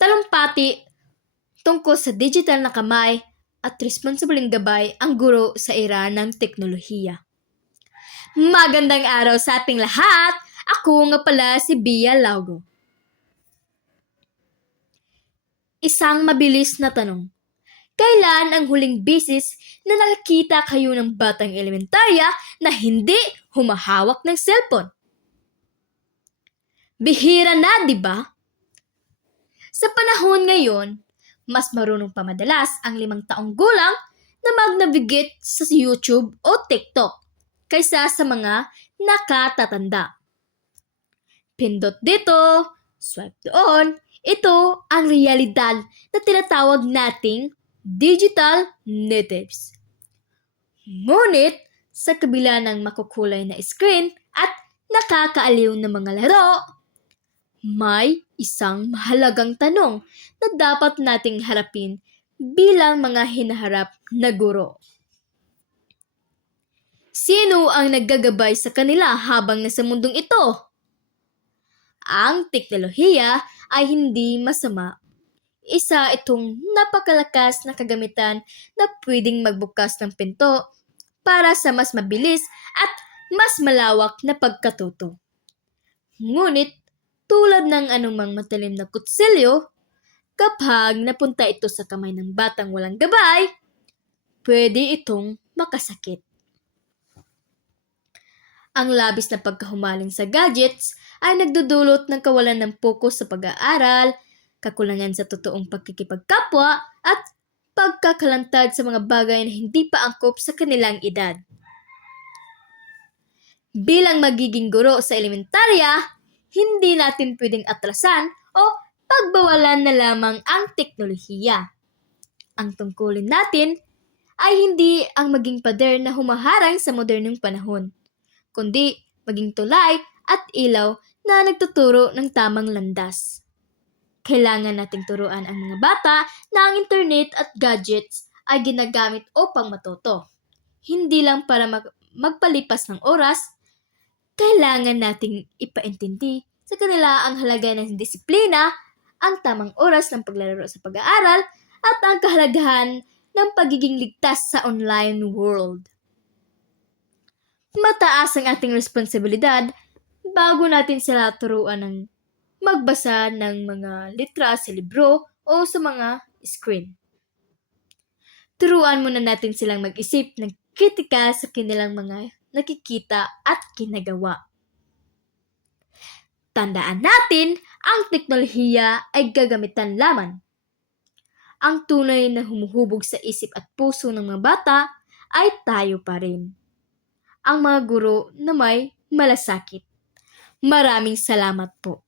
talumpati tungkol sa digital na kamay at responsibleng gabay ang guro sa era ng teknolohiya. Magandang araw sa ating lahat! Ako nga pala si Bia Laugo. Isang mabilis na tanong. Kailan ang huling beses na nakakita kayo ng batang elementarya na hindi humahawak ng cellphone? Bihira na, di ba? Sa panahon ngayon, mas marunong pa madalas ang 5 taong gulang na mag-navigate sa YouTube o TikTok kaysa sa mga nakatatanda. Pindot dito, swipe doon, ito ang realidad na tinatawag nating digital natives. Ngunit, sa kabila ng makukulay na screen at nakakaaliw na mga laro, may isang mahalagang tanong na dapat nating harapin bilang mga hinaharap na guro. Sino ang naggagabay sa kanila habang nasa mundong ito? Ang teknolohiya ay hindi masama. Isa itong napakalakas na kagamitan na pwedeng magbukas ng pinto para sa mas mabilis at mas malawak na pagkatuto. Ngunit, tulad ng anumang matalim na kutsilyo, kapag napunta ito sa kamay ng batang walang gabay, pwede itong makasakit. Ang labis na pagkahumaling sa gadgets ay nagdudulot ng kawalan ng pokus sa pag-aaral, kakulangan sa totoong pagkikipagkapwa, at pagkakalantad sa mga bagay na hindi pa angkop sa kanilang edad. Bilang magiging guro sa elementarya, hindi natin pwedeng atrasan o pagbawalan na lamang ang teknolohiya. Ang tungkulin natin ay hindi ang maging pader na humaharang sa modernong panahon, kundi maging tulay at ilaw na nagtuturo ng tamang landas. Kailangan nating turuan ang mga bata na ang internet at gadgets ay ginagamit upang matuto. Hindi lang para magpalipas ng oras. Kailangan nating ipaintindi sa kanila ang halaga ng disiplina, ang tamang oras ng paglalaro sa pag-aaral, at ang kahalagahan ng pagiging ligtas sa online world. Mataas ang ating responsibilidad bago natin sila turuan ng magbasa ng mga litra sa libro o sa mga screen. Turuan muna natin silang mag-isip ng kritika sa kanilang mga nakikita at ginagawa. Tandaan natin, ang teknolohiya ay gagamitan lamang. Ang tunay na humuhubog sa isip at puso ng mga bata ay tayo pa rin. Ang mga guro na may malasakit. Maraming salamat po.